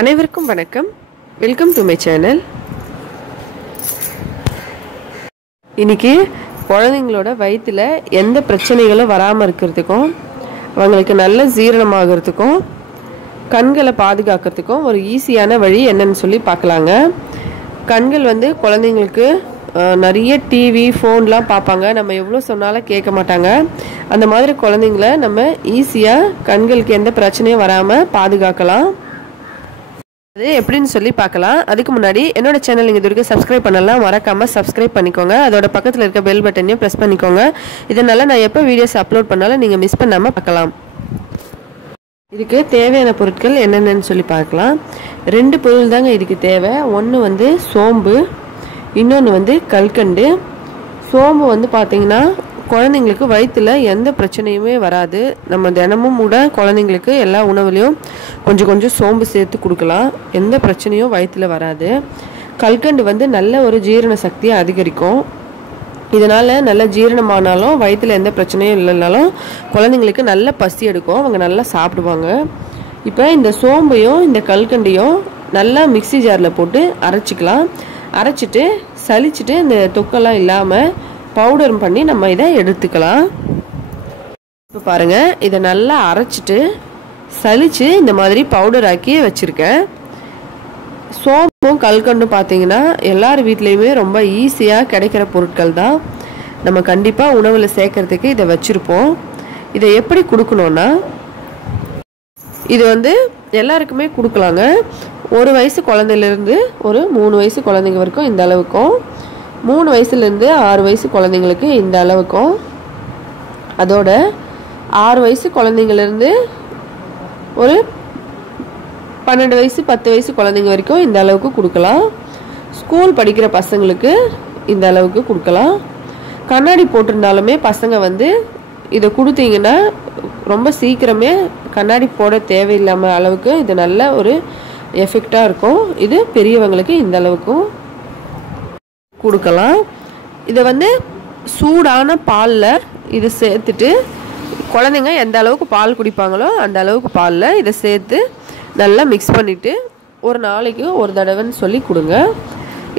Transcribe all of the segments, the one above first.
அனைவருக்கும் வணக்கம். Welcome to my channel இன்னைக்கு குழந்தைங்களோட வயிற்றில் எந்த பிரச்சனைகளும் வராமல் இருக்கிறதுக்கும் அவங்களுக்கு நல்ல ஜீரணமாகறதுக்கும் கண்களை பாதுகாக்கிறதுக்கும் ஒரு ஈஸியான வழி என்னன்னு சொல்லி பார்க்கலாங்க. கண்கள் வந்து குழந்தைங்களுக்கு நிறைய டிவி ஃபோன்லாம் பார்ப்பாங்க. நம்ம எவ்வளோ சொன்னாலும் கேட்க மாட்டாங்க. அந்த மாதிரி குழந்தைங்கள நம்ம ஈஸியாக கண்களுக்கு எந்த பிரச்சனையும் வராமல் பாதுகாக்கலாம். அது எப்படின்னு சொல்லி பார்க்கலாம். அதுக்கு முன்னாடி என்னோட சேனல் நீங்கள் இது வரைக்கும் சப்ஸ்கிரைப் பண்ணலாம். மறக்காமல் சப்ஸ்கிரைப் பண்ணிக்கோங்க. அதோட பக்கத்தில் இருக்க பெல் பட்டனையும் ப்ரெஸ் பண்ணிக்கோங்க. இதனால் நான் எப்போ வீடியோஸ் அப்லோட் பண்ணாலும் நீங்கள் மிஸ் பண்ணாமல் பார்க்கலாம். இதுக்கு தேவையான பொருட்கள் என்னென்னு சொல்லி பார்க்கலாம். ரெண்டு பொருள் தாங்க இதுக்கு தேவை. ஒன்று வந்து சோம்பு இன்னொன்று வந்து கல்கண்டு. சோம்பு வந்து பார்த்தீங்கன்னா குழந்தைங்களுக்கு வயிற்றில் எந்த பிரச்சனையுமே வராது. நம்ம தினமும் கூட குழந்தைங்களுக்கு எல்லா உணவுலையும் கொஞ்சம் கொஞ்சம் சோம்பு சேர்த்து கொடுக்கலாம். எந்த பிரச்சனையும் வயிற்றில் வராது. கல்கண்டு வந்து நல்ல ஒரு ஜீரண சக்தியை அதிகரிக்கும். இதனால் நல்ல ஜீரணமானாலும் வயிற்றில் எந்த பிரச்சனையும் இல்லைனாலும் குழந்தைங்களுக்கு நல்ல பசி எடுக்கும். அவங்க நல்லா சாப்பிடுவாங்க. இப்போ இந்த சோம்பையும் இந்த கல்கண்டையும் நல்லா மிக்ஸி ஜாரில் போட்டு அரைச்சிக்கலாம். அரைச்சிட்டு சலிச்சிட்டு இந்த தொக்கெல்லாம் இல்லாமல் பவுடர் பண்ணி நம்ம இதை எடுத்துக்கலாம். இப்போ பாருங்கள் இதை நல்லா அரைச்சிட்டு சளிச்சு இந்த மாதிரி பவுடர் ஆக்கி வச்சுருக்கேன். சோம்பும் கல்கண்டும் பார்த்தீங்கன்னா எல்லார் வீட்லேயுமே ரொம்ப ஈஸியாக கிடைக்கிற பொருட்கள் தான். நம்ம கண்டிப்பாக உணவில் சேர்க்கறதுக்கு இதை வச்சுருப்போம். இதை எப்படி கொடுக்கணுன்னா இது வந்து எல்லாருக்குமே கொடுக்கலாங்க. ஒரு வயசு குழந்தையிலேருந்து ஒரு மூணு வயசு குழந்தைங்க வரைக்கும் இந்த அளவுக்கும். மூணு வயசுலேருந்து ஆறு வயசு குழந்தைங்களுக்கு இந்த அளவுக்கும். அதோட ஆறு வயசு குழந்தைங்கலேருந்து ஒரு பன்னெண்டு வயசு பத்து வயசு குழந்தைங்க வரைக்கும் இந்த அளவுக்கு கொடுக்கலாம். ஸ்கூல் படிக்கிற பசங்களுக்கு இந்த அளவுக்கு கொடுக்கலாம். கண்ணாடி போட்டிருந்தாலுமே பசங்க வந்து இதை கொடுத்தீங்கன்னா ரொம்ப சீக்கிரமே கண்ணாடி போட தேவையில்லாமல் அளவுக்கு இது நல்ல ஒரு எஃபெக்டாக இருக்கும். இது பெரியவங்களுக்கு இந்த அளவுக்கும் கொடுக்கலாம். இதை வந்து சூடான பாலில் இதை சேர்த்துட்டு குழந்தைங்க எந்த அளவுக்கு பால் குடிப்பாங்களோ அந்த அளவுக்கு பாலில் இதை சேர்த்து நல்லா மிக்ஸ் பண்ணிவிட்டு ஒரு நாளைக்கு ஒரு தடவைன்னு சொல்லி கொடுங்க.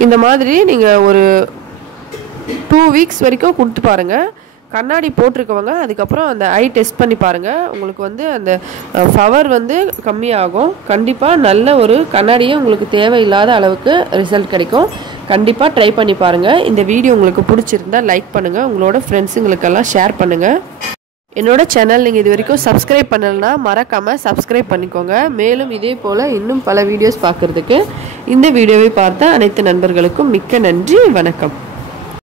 இந்த மாதிரி நீங்கள் ஒரு டூ வீக்ஸ் வரைக்கும் கொடுத்து பாருங்கள் கண்ணாடி போட்டிருக்கவங்க அதுக்கப்புறம் அந்த ஐ டெஸ்ட் பண்ணி பாருங்கள் உங்களுக்கு வந்து அந்த ஃபவர் வந்து கம்மியாகும். கண்டிப்பாக நல்ல ஒரு கண்ணாடியே உங்களுக்கு தேவையில்லாத அளவுக்கு ரிசல்ட் கிடைக்கும். கண்டிப்பாக ட்ரை பண்ணி பாருங்கள் இந்த வீடியோ உங்களுக்கு பிடிச்சிருந்தா லைக் பண்ணுங்கள் உங்களோட ஃப்ரெண்ட்ஸுங்களுக்கெல்லாம் ஷேர் பண்ணுங்கள் என்னோட சேனல் நீங்கள் இது வரைக்கும் சப்ஸ்கிரைப் பண்ணலைன்னா மறக்காமல் சப்ஸ்கிரைப் பண்ணிக்கோங்க. மேலும் இதே போல் இன்னும் பல வீடியோஸ் பார்க்குறதுக்கு இந்த வீடியோவை பார்த்த அனைத்து நண்பர்களுக்கும் மிக்க நன்றி. வணக்கம்.